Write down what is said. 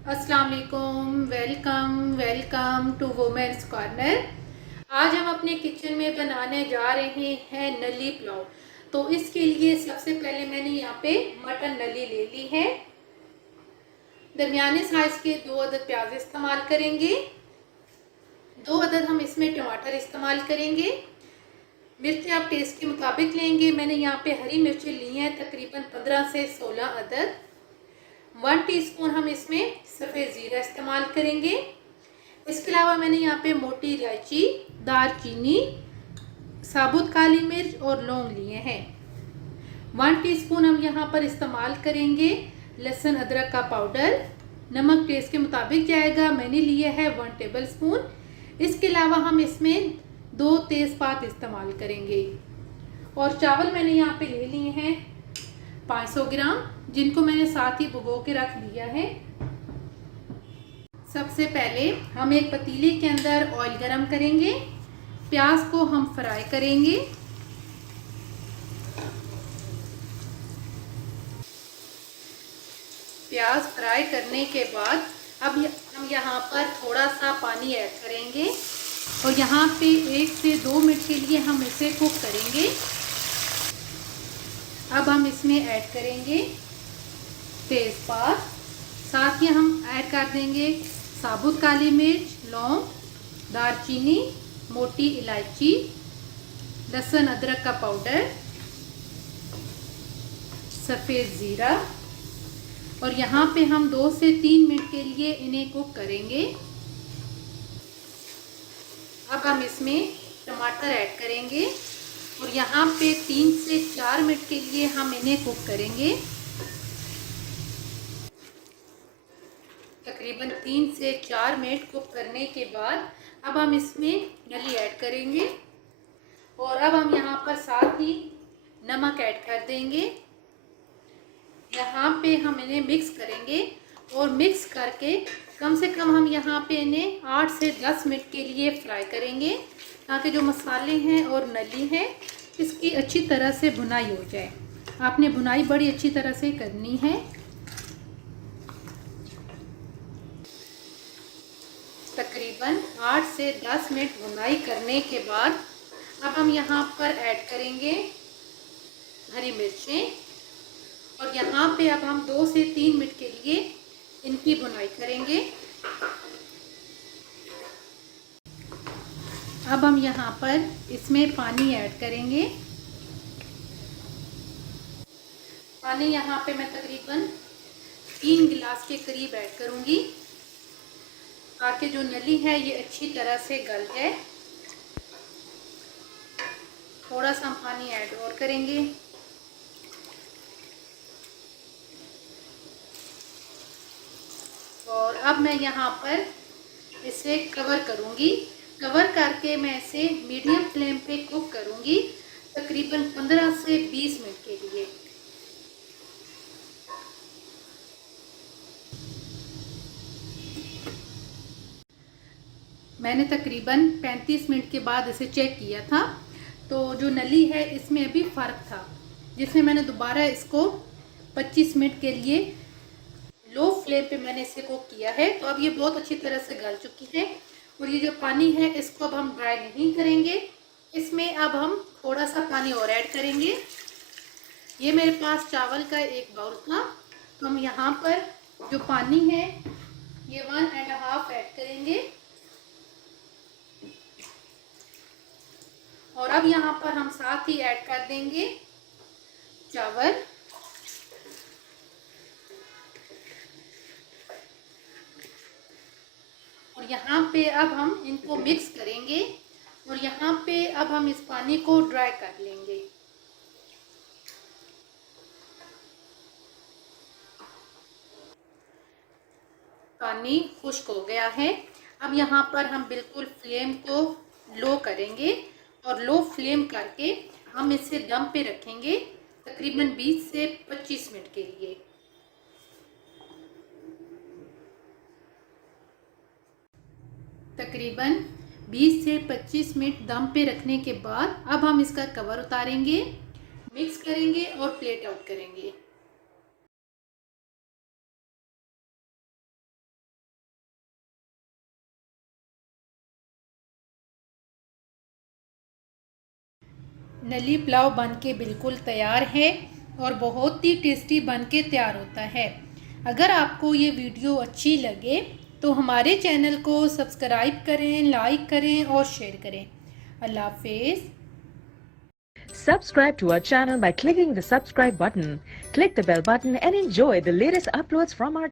अस्सलाम वालेकुम। Welcome welcome to women's corner. आज हम अपने किचन में बनाने जा रहे हैं नली पुलाव। तो इसके लिए सबसे पहले मैंने यहाँ पे मटन नली ले ली है। दरमियाने साइज के 2 अदद प्याज इस्तेमाल करेंगे। 2 अदद हम इसमें टमाटर इस्तेमाल करेंगे। मिर्चें आप टेस्ट के मुताबिक लेंगे। मैंने यहाँ पे हरी मिर्चें ली हैं तकरीबन 15 से 16 अदद। 1 टीस्पून हम इसमें सफ़ेद ज़ीरा इस्तेमाल करेंगे। इसके अलावा मैंने यहाँ पे मोटी इलायची, दालचीनी, साबुत काली मिर्च और लौंग लिए हैं। 1 टीस्पून हम यहाँ पर इस्तेमाल करेंगे लहसुन अदरक का पाउडर। नमक टेस्ट के मुताबिक जाएगा। मैंने लिया है 1 टेबल स्पून। इसके अलावा हम इसमें 2 तेज़पात इस्तेमाल करेंगे। और चावल मैंने यहाँ पे ले लिए हैं 500 ग्राम, जिनको मैंने साथ ही भिगो के रख दिया है। सबसे पहले हम एक पतीले के अंदर ऑयल गरम करेंगे। प्याज को हम फ्राई करेंगे। प्याज फ्राई करने के बाद अब हम यहाँ पर थोड़ा सा पानी ऐड करेंगे और यहाँ पे 1 से 2 मिनट के लिए हम इसे कुक करेंगे। अब हम इसमें ऐड करेंगे तेज़पात, साथ ही हम ऐड कर देंगे साबुत काली मिर्च, लौंग, दालचीनी, मोटी इलायची, लहसुन अदरक का पाउडर, सफ़ेद ज़ीरा और यहाँ पे हम 2 से 3 मिनट के लिए इन्हें कुक करेंगे। अब हम इसमें टमाटर ऐड करेंगे और यहाँ पे 3 से 4 मिनट के लिए हम इन्हें कुक करेंगे। तकरीबन 3 से 4 मिनट कुक करने के बाद अब हम इसमें नली ऐड करेंगे और अब हम यहाँ पर साथ ही नमक ऐड कर देंगे। यहाँ पे हम इन्हें मिक्स करेंगे और मिक्स करके कम से कम हम यहाँ पे इन्हें 8 से 10 मिनट के लिए फ्राई करेंगे, ताकि जो मसाले हैं और नली है इसकी अच्छी तरह से भुनाई हो जाए। आपने भुनाई बड़ी अच्छी तरह से करनी है। तकरीबन 8 से 10 मिनट भुनाई करने के बाद अब हम यहाँ पर ऐड करेंगे हरी मिर्चें और यहाँ पे अब हम 2 से 3 मिनट के लिए इनकी भुनाई करेंगे। अब हम यहाँ पर इसमें पानी ऐड करेंगे। पानी यहाँ पे मैं तकरीबन 3 गिलास के करीब ऐड करूँगी, ताकि जो नली है ये अच्छी तरह से गल जाए। थोड़ा सा हम पानी ऐड और करेंगे। और अब मैं यहाँ पर इसे कवर करूँगी। कवर करके मैं इसे मीडियम फ्लेम पे कुक करूँगी तकरीबन 15 से 20 मिनट के लिए। मैंने तकरीबन 35 मिनट के बाद इसे चेक किया था, तो जो नली है इसमें अभी फ़र्क था, जिसमें मैंने दोबारा इसको 25 मिनट के लिए लो फ्लेम पे मैंने इसे कुक किया है। तो अब ये बहुत अच्छी तरह से गल चुकी है और ये जो पानी है इसको अब हम ड्राई नहीं करेंगे। इसमें अब हम थोड़ा सा पानी और ऐड करेंगे। ये मेरे पास चावल का 1 बाउल था, तो हम यहाँ पर जो पानी है ये 1.5 ऐड करेंगे। और अब यहाँ पर हम साथ ही ऐड कर देंगे चावल। और यहाँ पे अब हम इनको मिक्स करेंगे और यहाँ पे अब हम इस पानी को ड्राई कर लेंगे। पानी खुश्क हो गया है। अब यहाँ पर हम बिल्कुल फ्लेम को लो करेंगे और लो फ्लेम करके हम इसे दम पे रखेंगे तकरीबन 20 से 25 मिनट के लिए। तकरीबन 20 से 25 मिनट दम पे रखने के बाद अब हम इसका कवर उतारेंगे, मिक्स करेंगे और प्लेट आउट करेंगे। नली पुलाव बन के बिल्कुल तैयार है और बहुत ही टेस्टी बन के तैयार होता है। अगर आपको ये वीडियो अच्छी लगे तो हमारे चैनल को सब्सक्राइब करें, लाइक करें और शेयर करें। अल्लाह हाफिज़। Subscribe to our channel by clicking the subscribe button. Click the bell button and enjoy the latest uploads from our